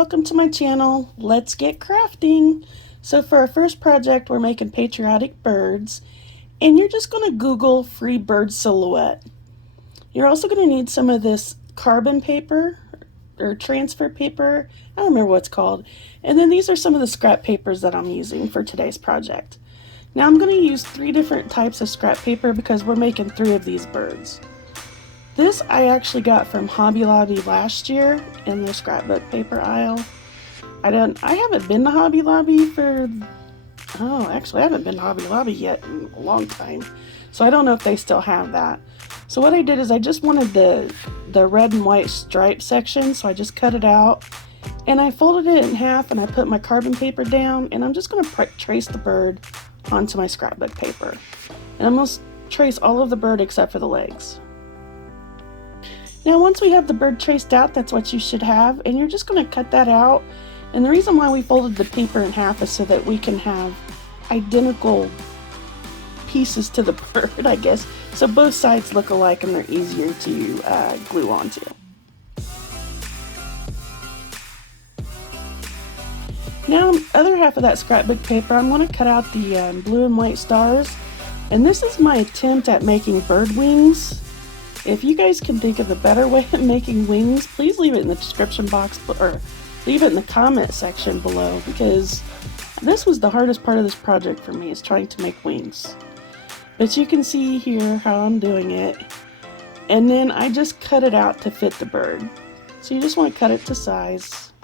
welcome to my channel. Let's get crafting. So for our first project, we're making patriotic birds, and you're just going to Google free bird silhouette. You're also going to need some of this carbon paper or transfer paper. I don't remember what it's called. And then these are some of the scrap papers that I'm using for today's project. Now I'm going to use 3 different types of scrap paper because we're making 3 of these birds. This I actually got from Hobby Lobby last year in their scrapbook paper aisle. I haven't been to Hobby Lobby I haven't been to Hobby Lobby yet in a long time. So I don't know if they still have that. So what I did is I just wanted the red and white stripe section, so I just cut it out and I folded it in half and I put my carbon paper down, and I'm just going to trace the bird onto my scrapbook paper. And I'm going to trace all of the bird except for the legs. Now once we have the bird traced out, that's what you should have, and you're just going to cut that out. And the reason why we folded the paper in half is so that we can have identical pieces to the bird, I guess, so both sides look alike and they're easier to glue onto. Now the other half of that scrapbook paper, I'm going to cut out the blue and white stars, and this is my attempt at making bird wings. If you guys can think of a better way of making wings, please leave it in the description box or leave it in the comment section below, because this was the hardest part of this project for me, is trying to make wings. But you can see here how I'm doing it, and then I just cut it out to fit the bird. So you just want to cut it to size.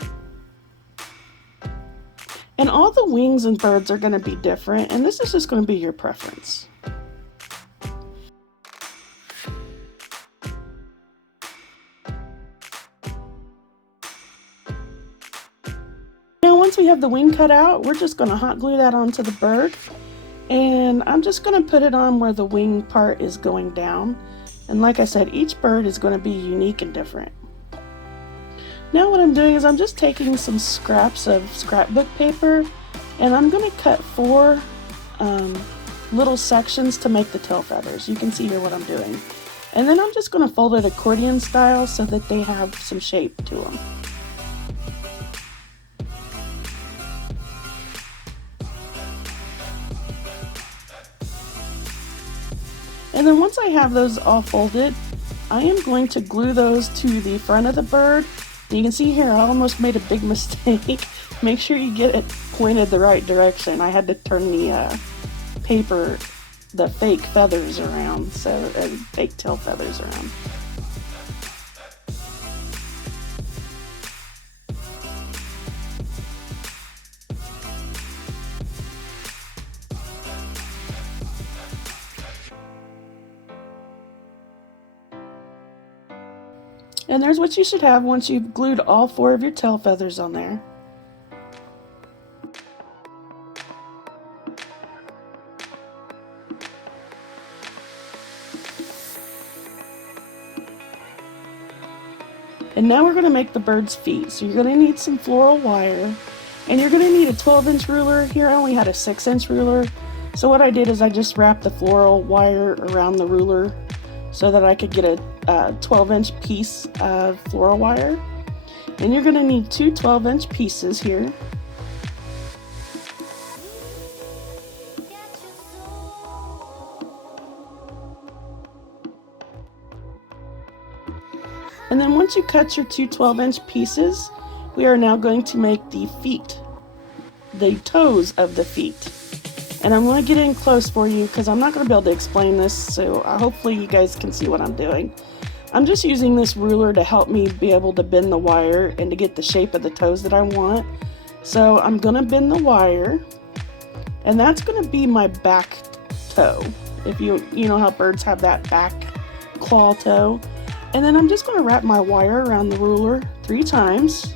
And all the wings and birds are going to be different, and this is just going to be your preference. Now once we have the wing cut out, we're just going to hot glue that onto the bird, and I'm just going to put it on where the wing part is going down. And like I said, each bird is going to be unique and different. Now what I'm doing is I'm just taking some scraps of scrapbook paper, and I'm going to cut 4 little sections to make the tail feathers. You can see here what I'm doing. And then I'm just going to fold it accordion style so that they have some shape to them. And then once I have those all folded, I am going to glue those to the front of the bird. You can see here I almost made a big mistake. Make sure you get it pointed the right direction. I had to turn the paper, the fake feathers around, fake tail feathers around. And there's what you should have once you've glued all 4 of your tail feathers on there. And now we're going to make the bird's feet. So you're going to need some floral wire, and you're going to need a 12-inch ruler. Here I only had a 6-inch ruler. So what I did is I just wrapped the floral wire around the ruler so that I could get a 12-inch piece of floral wire. And you're going to need 2 12-inch pieces here. And then once you cut your 2 12-inch pieces, we are now going to make the feet, the toes of the feet. And I'm going to get in close for you because I'm not going to be able to explain this, so hopefully you guys can see what I'm doing. I'm just using this ruler to help me be able to bend the wire and to get the shape of the toes that I want. So I'm going to bend the wire, and that's going to be my back toe. If you know how birds have that back claw toe. And then I'm just going to wrap my wire around the ruler 3 times.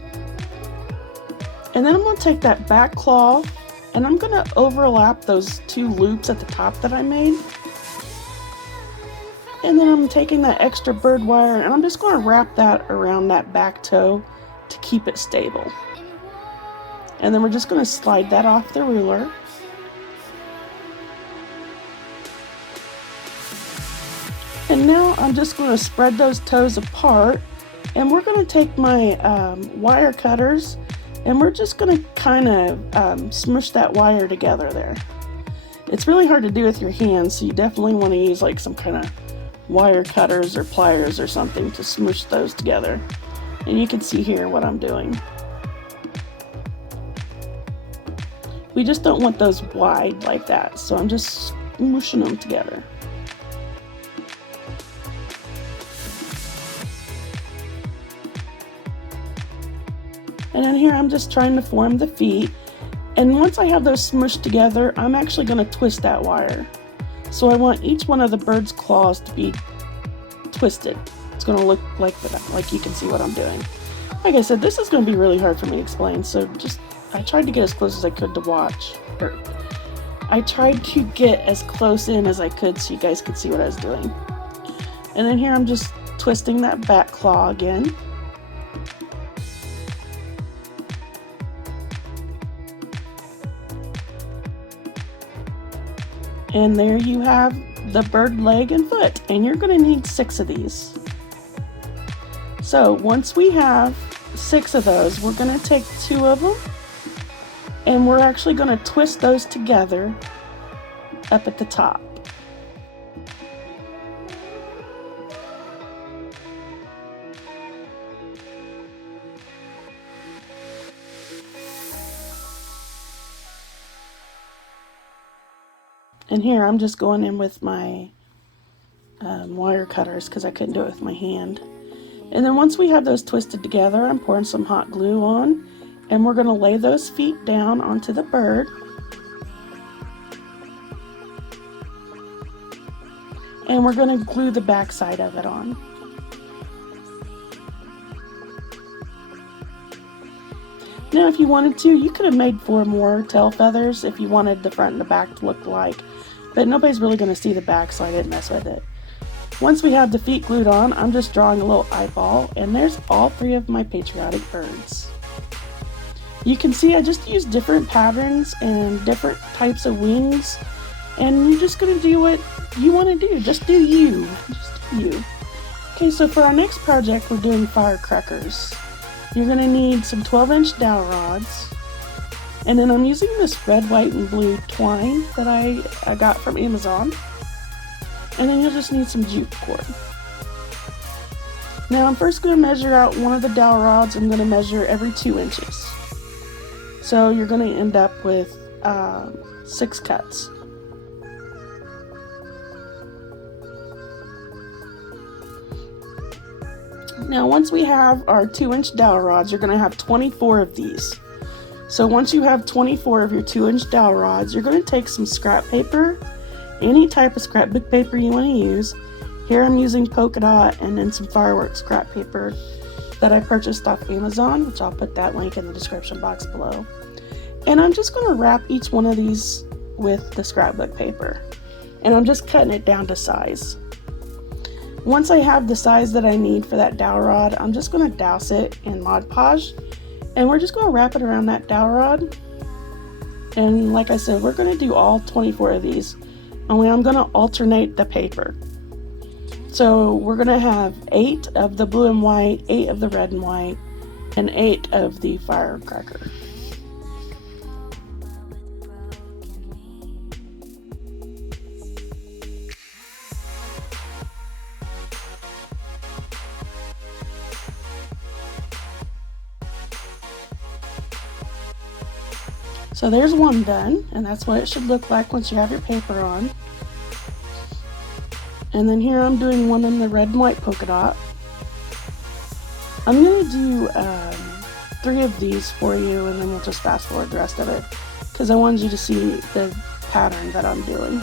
And then I'm going to take that back claw and I'm going to overlap those 2 loops at the top that I made. And then I'm taking that extra bird wire and I'm just going to wrap that around that back toe to keep it stable. And then we're just going to slide that off the ruler. And now I'm just going to spread those toes apart, and we're going to take my wire cutters And we're just going to kind of smush that wire together there. It's really hard to do with your hands, so you definitely want to use like some kind of wire cutters or pliers or something to smush those together. And you can see here what I'm doing. We just don't want those wide like that, so I'm just smushing them together. And then here I'm just trying to form the feet. And once I have those smushed together, I'm actually going to twist that wire. So I want each one of the bird's claws to be twisted. It's going to look like that, like you can see what I'm doing. Like I said, this is going to be really hard for me to explain, so I tried to get as close as I could to watch. I tried to get as close in as I could so you guys could see what I was doing. And then here I'm just twisting that back claw again. And there you have the bird leg and foot, and you're going to need 6 of these. So once we have 6 of those, we're going to take 2 of them, and we're actually going to twist those together up at the top. And here I'm just going in with my wire cutters because I couldn't do it with my hand. And then once we have those twisted together, I'm pouring some hot glue on, and we're going to lay those feet down onto the bird. And we're going to glue the back side of it on. Now if you wanted to, you could have made 4 more tail feathers if you wanted the front and the back to look alike. But nobody's really going to see the back, so I didn't mess with it. Once we have the feet glued on, I'm just drawing a little eyeball, and there's all 3 of my patriotic birds. You can see I just used different patterns and different types of wings, and you're just going to do what you want to do. Just do you. Just do you. Okay, so for our next project, we're doing firecrackers. You're going to need some 12-inch dowel rods. And then I'm using this red, white, and blue twine that I got from Amazon. And then you'll just need some jute cord. Now I'm first going to measure out one of the dowel rods. I'm going to measure every 2 inches. So you're going to end up with 6 cuts. Now once we have our 2-inch dowel rods, you're going to have 24 of these. So once you have 24 of your 2-inch dowel rods, you're going to take some scrap paper, any type of scrapbook paper you want to use. Here I'm using polka dot and then some fireworks scrap paper that I purchased off Amazon, which I'll put that link in the description box below. And I'm just going to wrap each one of these with the scrapbook paper. And I'm just cutting it down to size. Once I have the size that I need for that dowel rod, I'm just going to douse it in Mod Podge. And we're just going to wrap it around that dowel rod. And like I said, we're going to do all 24 of these. Only I'm going to alternate the paper. So we're going to have 8 of the blue and white, 8 of the red and white, and 8 of the firecracker. So there's one done, and that's what it should look like once you have your paper on. And then here I'm doing one in the red and white polka dot. I'm going to do 3 of these for you, and then we'll just fast forward the rest of it, because I wanted you to see the pattern that I'm doing.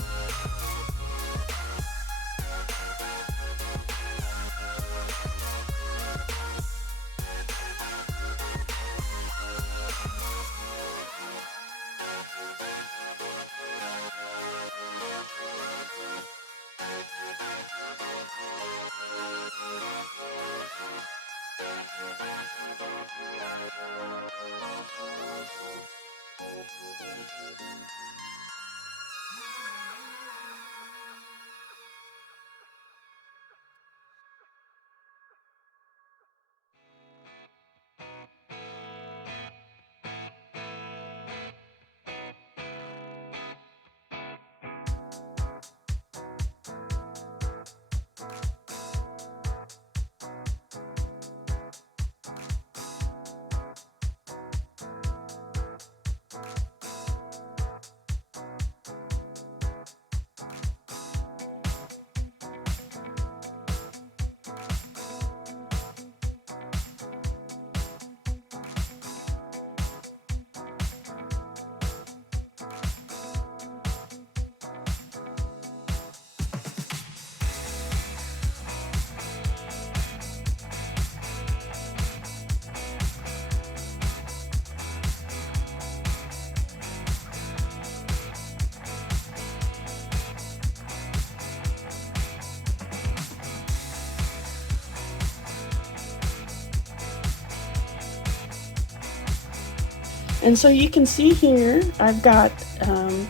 And so you can see here, I've got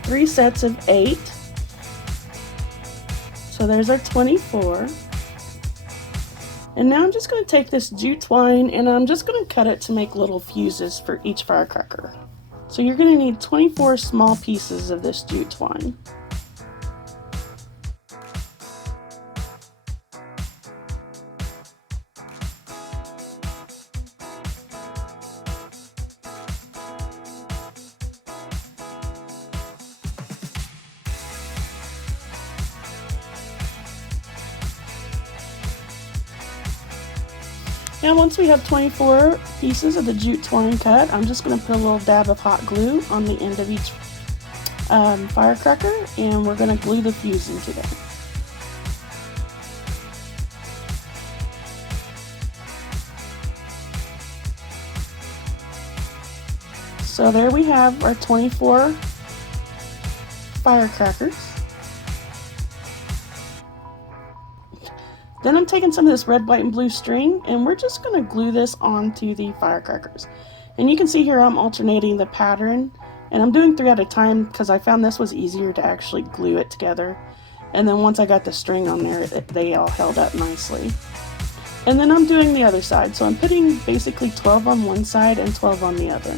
3 sets of 8. So there's our 24. And now I'm just going to take this jute twine and I'm just going to cut it to make little fuses for each firecracker. So you're going to need 24 small pieces of this jute twine. Now once we have 24 pieces of the jute twine cut, I'm just going to put a little dab of hot glue on the end of each firecracker, and we're going to glue the fuse into them. So there we have our 24 firecrackers. Then I'm taking some of this red, white, and blue string, and we're just going to glue this onto the firecrackers. And you can see here I'm alternating the pattern, and I'm doing 3 at a time because I found this was easier to actually glue it together. And then once I got the string on there, they all held up nicely. And then I'm doing the other side, so I'm putting basically 12 on one side and 12 on the other.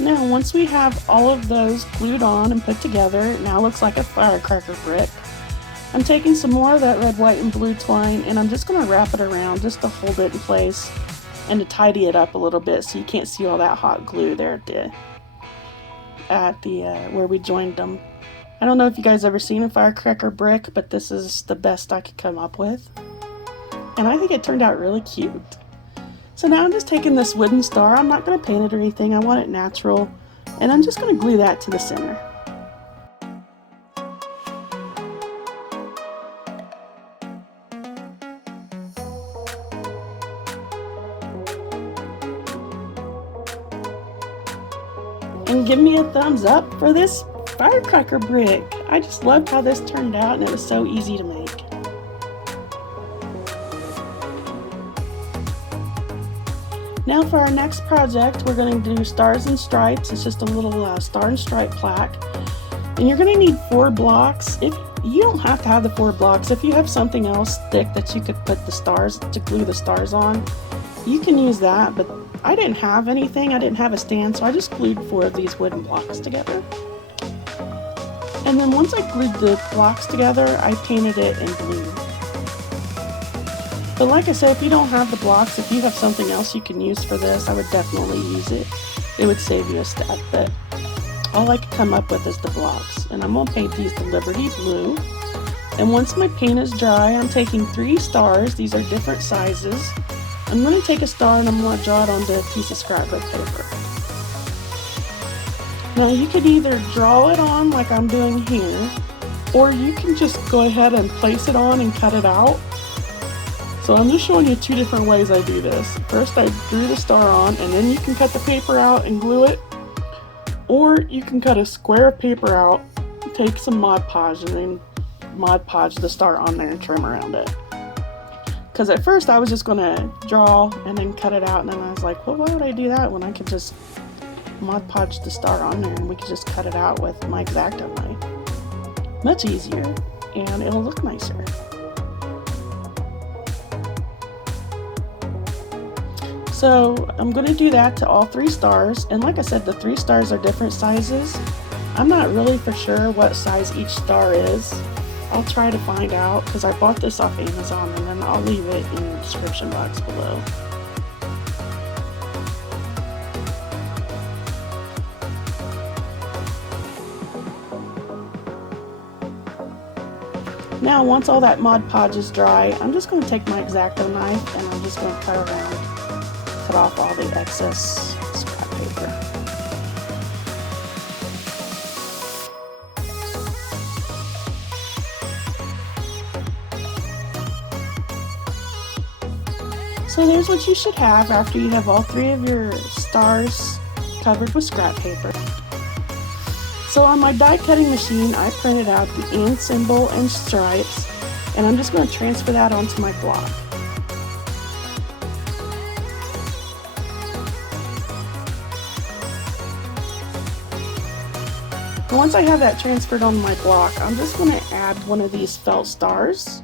Now once we have all of those glued on and put together, it now looks like a firecracker brick. I'm taking some more of that red, white, and blue twine, and I'm just going to wrap it around just to hold it in place and to tidy it up a little bit so you can't see all that hot glue there at the where we joined them. I don't know if you guys ever seen a firecracker brick, but this is the best I could come up with. And I think it turned out really cute. So now I'm just taking this wooden star. I'm not going to paint it or anything. I want it natural. And I'm just going to glue that to the center. And give me a thumbs up for this firecracker brick. I just loved how this turned out, and it was so easy to make. Now for our next project, we're going to do stars and stripes. It's just a little star and stripe plaque. And you're going to need 4 blocks. If you don't have to have the 4 blocks. If you have something else thick that you could put the stars, to glue the stars on, you can use that. But I didn't have anything. I didn't have a stand, so I just glued 4 of these wooden blocks together. And then once I glued the blocks together, I painted it in blue. But like I said, if you don't have the blocks, if you have something else you can use for this, I would definitely use it. It would save you a step, but all I could come up with is the blocks. And I'm going to paint these the Liberty Blue. And once my paint is dry, I'm taking 3 stars. These are different sizes. I'm going to take a star and I'm going to draw it onto a piece of scrapbook paper. Now you could either draw it on like I'm doing here, or you can just go ahead and place it on and cut it out. So I'm just showing you 2 different ways I do this. First I drew the star on, and then you can cut the paper out and glue it. Or you can cut a square of paper out, take some Mod Podge, and then Mod Podge the star on there and trim around it. Because at first I was just going to draw and then cut it out, and then I was like, well, why would I do that when I could just Mod Podge the star on there and we could just cut it out with my X-Acto knife. Much easier, and it'll look nicer. So I'm going to do that to all 3 stars, and like I said, the 3 stars are different sizes. I'm not really for sure what size each star is. I'll try to find out because I bought this off Amazon, and then I'll leave it in the description box below. Now once all that Mod Podge is dry, I'm just going to take my X-Acto knife and I'm just going to cut off all the excess scrap paper. So there's what you should have after you have all three of your stars covered with scrap paper. So on my die cutting machine, I printed out the and symbol and stripes, and I'm just going to transfer that onto my block. Once I have that transferred on my block, I'm just going to add one of these felt stars.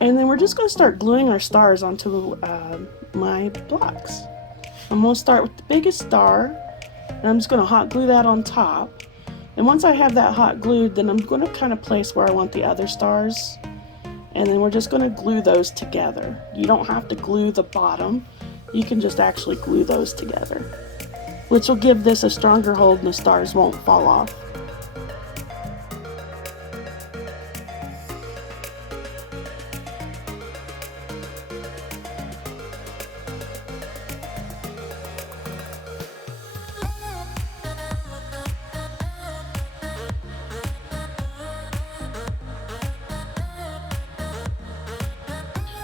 And then we're just going to start gluing our stars onto my blocks. I'm going to start with the biggest star, and I'm just going to hot glue that on top. And once I have that hot glued, then I'm going to kind of place where I want the other stars. And then we're just going to glue those together. You don't have to glue the bottom. You can just actually glue those together, which will give this a stronger hold and the stars won't fall off.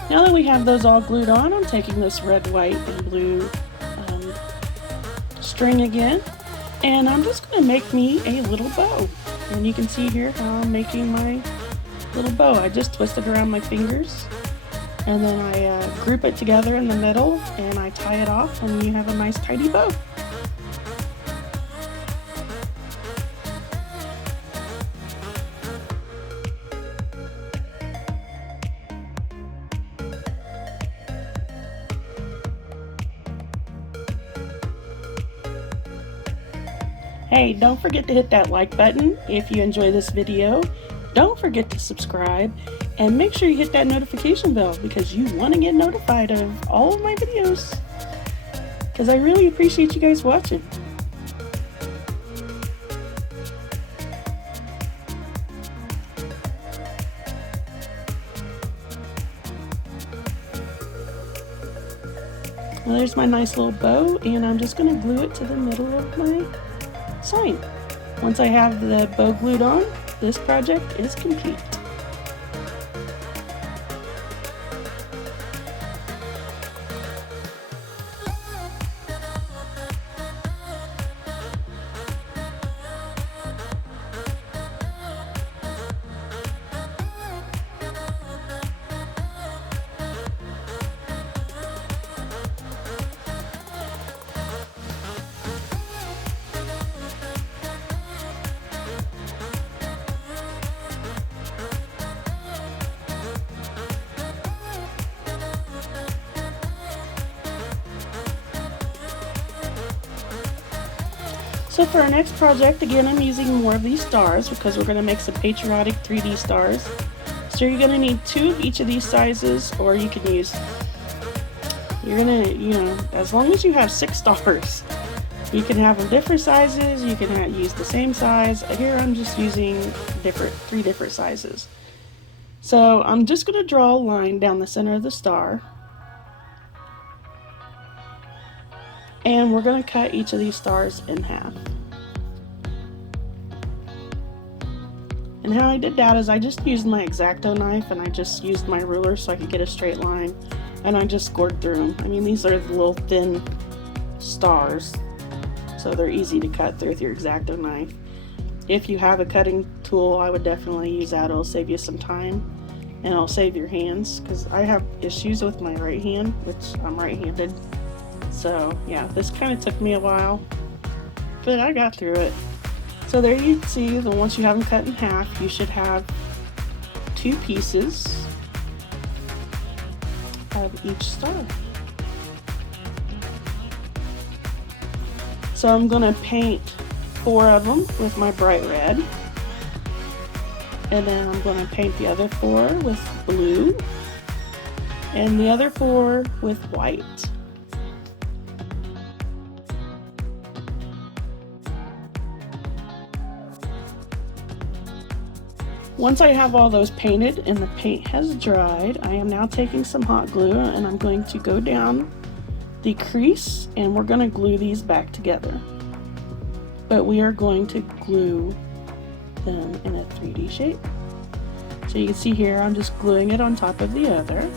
Now that we have those all glued on, I'm taking this red, white, and blue string again, and I'm just going to make me a little bow. And you can see here how I'm making my little bow. I just twist it around my fingers, and then I group it together in the middle, and I tie it off, and you have a nice tidy bow. Hey, don't forget to hit that like button if you enjoy this video. Don't forget to subscribe, and make sure you hit that notification bell because you want to get notified of all of my videos. Because I really appreciate you guys watching. Well, there's my nice little bow, and I'm just going to glue it to the middle of my sign. Once I have the bow glued on, this project is complete. So for our next project, again, I'm using more of these stars because we're going to make some patriotic 3D stars. So you're going to need 2 of each of these sizes, or you can use, you're going to, as long as you have 6 stars, you can have them different sizes, you can use the same size. Here I'm just using 3 different sizes. So I'm just going to draw a line down the center of the star. And we're going to cut each of these stars in half. And how I did that is I just used my X-Acto knife, and I just used my ruler so I could get a straight line, and I just scored through them. I mean, these are the little thin stars, so they're easy to cut through with your X-Acto knife. If you have a cutting tool, I would definitely use that. It'll save you some time, and it'll save your hands, because I have issues with my right hand, which I'm right-handed. So yeah, this kind of took me a while, but I got through it. So there you see, that once you have them cut in half, you should have 2 pieces of each star. So I'm going to paint 4 of them with my bright red, and then I'm going to paint the other 4 with blue, and the other 4 with white. Once I have all those painted and the paint has dried, I am now taking some hot glue, and I'm going to go down the crease, and we're going to glue these back together. But we are going to glue them in a 3D shape. So you can see here I'm just gluing it on top of the other.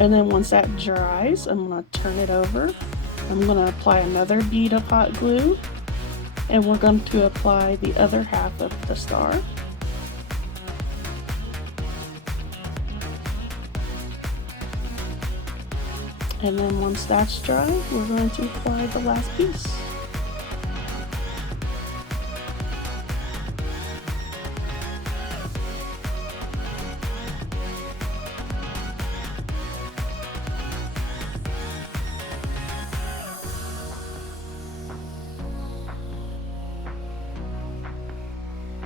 And then once that dries, I'm going to turn it over. I'm going to apply another bead of hot glue, and we're going to apply the other half of the star. And then once that's dry, we're going to apply the last piece.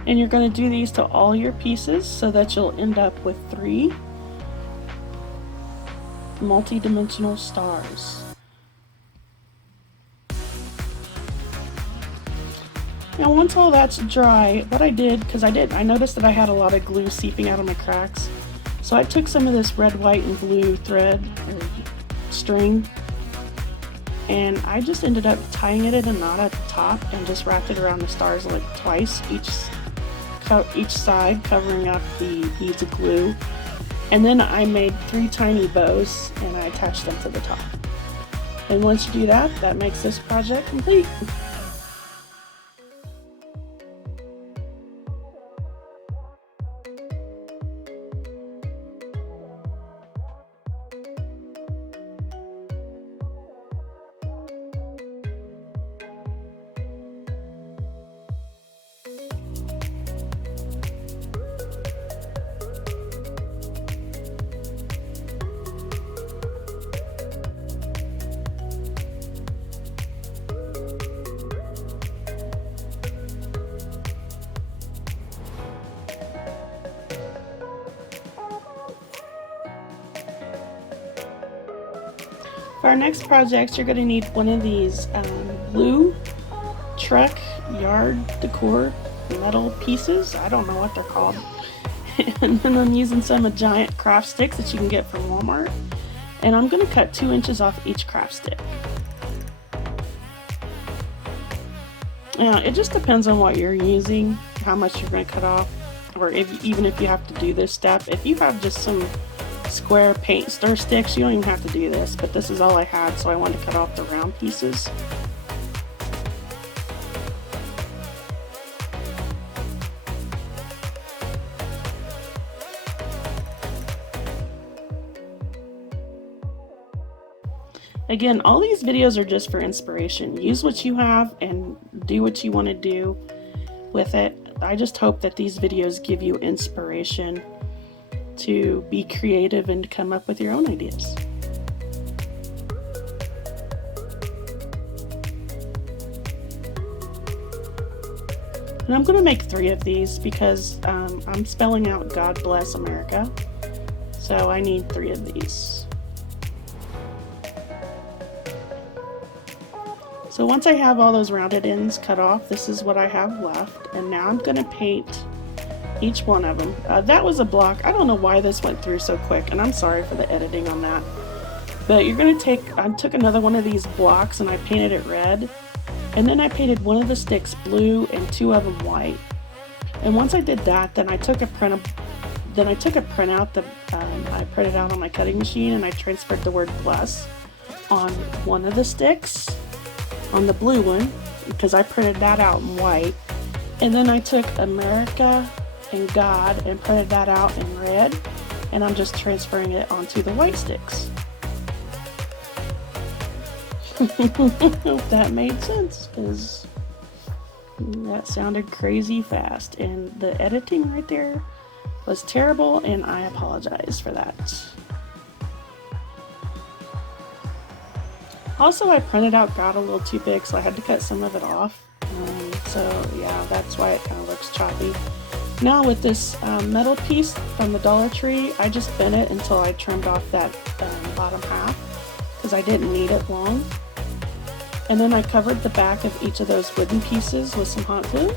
And you're going to do these to all your pieces so that you'll end up with 3 multi-dimensional stars. Now once all that's dry, what I did, because I noticed that I had a lot of glue seeping out of my cracks, so I took some of this red, white, and blue thread or string, and I just ended up tying it in a knot at the top and just wrapped it around the stars like twice each side, covering up the beads of glue. And then I made 3 tiny bows and I attached them to the top. And once you do that, that makes this project complete. For our next project, you're going to need one of these blue truck yard decor metal pieces. I don't know what they're called. And then I'm using some giant craft sticks that you can get from Walmart. And I'm going to cut 2 inches off each craft stick. Now, it just depends on what you're using, how much you're going to cut off, or even if you have to do this step. If you have just some square paint stir sticks, you don't even have to do this, but this is all I had, so I wanted to cut off the round pieces. Again, all these videos are just for inspiration. Use what you have and do what you want to do with it. I just hope that these videos give you inspiration to be creative and to come up with your own ideas. And I'm going to make 3 of these because I'm spelling out God Bless America. So I need 3 of these. So once I have all those rounded ends cut off, this is what I have left. And now I'm going to paint each one of them. That was a block. I don't know why this went through so quick, and I'm sorry for the editing on that. But you're going to I took another one of these blocks and I painted it red. And then I painted one of the sticks blue and 2 of them white. And once I did that, then I took a printout that I printed out on my cutting machine, and I transferred the word bless on one of the sticks, on the blue one, because I printed that out in white. And then I took America and God and printed that out in red, and I'm just transferring it onto the white sticks. Hope that made sense, because that sounded crazy fast, and the editing right there was terrible, and I apologize for that. Also, I printed out God a little too big, so I had to cut some of it off. So yeah, that's why it kind of looks choppy. Now with this metal piece from the Dollar Tree, I just bent it until I trimmed off that bottom half, because I didn't need it long. And then I covered the back of each of those wooden pieces with some hot glue.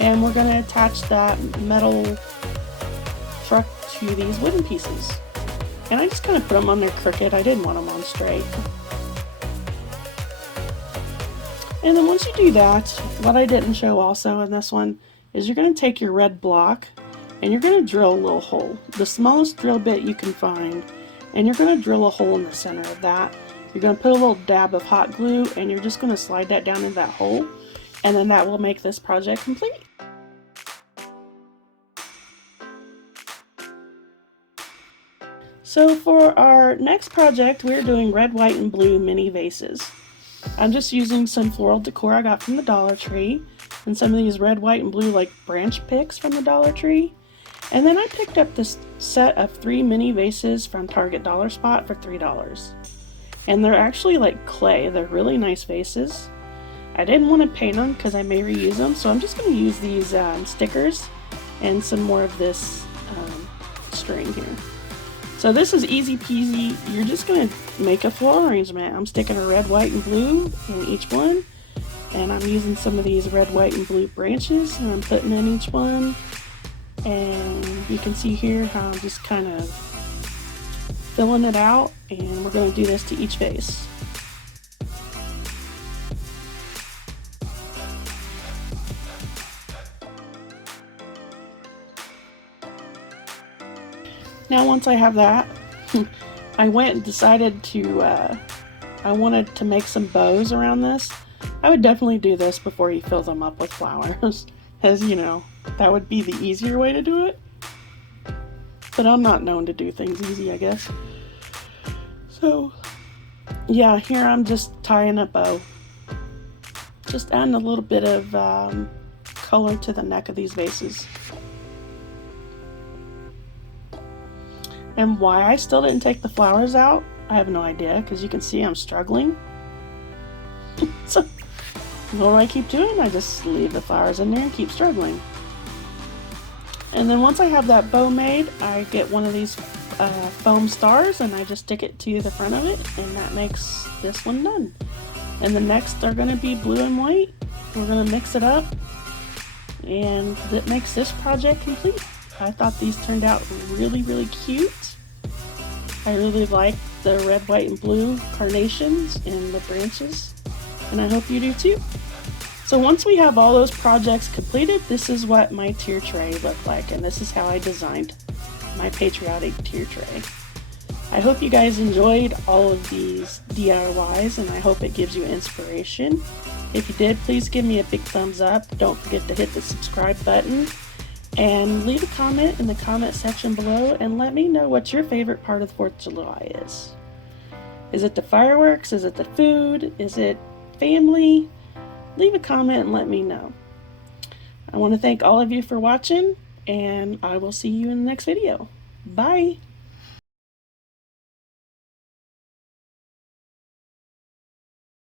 And we're going to attach that metal truck to these wooden pieces. And I just kind of put them on there crooked. I didn't want them on straight. And then once you do that, what I didn't show also in this one is you're going to take your red block and you're going to drill a little hole, the smallest drill bit you can find, and you're going to drill a hole in the center of that. You're going to put a little dab of hot glue, and you're just going to slide that down in that hole, and then that will make this project complete. So for our next project, we're doing red, white, and blue mini vases. I'm just using some floral decor I got from the Dollar Tree, and some of these red, white, and blue like branch picks from the Dollar Tree. And then I picked up this set of 3 mini vases from Target Dollar Spot for $3. And they're actually like clay. They're really nice vases. I didn't want to paint them because I may reuse them, so I'm just going to use these stickers and some more of this string here. So this is easy peasy. You're just going to make a floral arrangement. I'm sticking a red, white, and blue in each one. And I'm using some of these red, white, and blue branches, and I'm putting in each one. And you can see here how I'm just kind of filling it out, and we're going to do this to each vase. Now once I have that, I went and decided to, I wanted to make some bows around this. I would definitely do this before you fill them up with flowers, as you know, that would be the easier way to do it. But I'm not known to do things easy, I guess. So, yeah, here I'm just tying a bow. Just adding a little bit of color to the neck of these vases. And why I still didn't take the flowers out, I have no idea, because you can see I'm struggling. So, what do I keep doing? I just leave the flowers in there and keep struggling. And then once I have that bow made, I get one of these foam stars and I just stick it to the front of it, and that makes this one done. And the next are going to be blue and white. We're going to mix it up, and that makes this project complete. I thought these turned out really, really cute. I really like the red, white, and blue carnations in the branches, and I hope you do too. So once we have all those projects completed, this is what my tier tray looked like, and this is how I designed my Patriotic tier tray. I hope you guys enjoyed all of these DIYs, and I hope it gives you inspiration. If you did, please give me a big thumbs up. Don't forget to hit the subscribe button, and leave a comment in the comment section below and let me know what your favorite part of the 4th of July is. Is it the fireworks? Is it the food? Is it family? Leave a comment and let me know. I want to thank all of you for watching, and I will see you in the next video. Bye!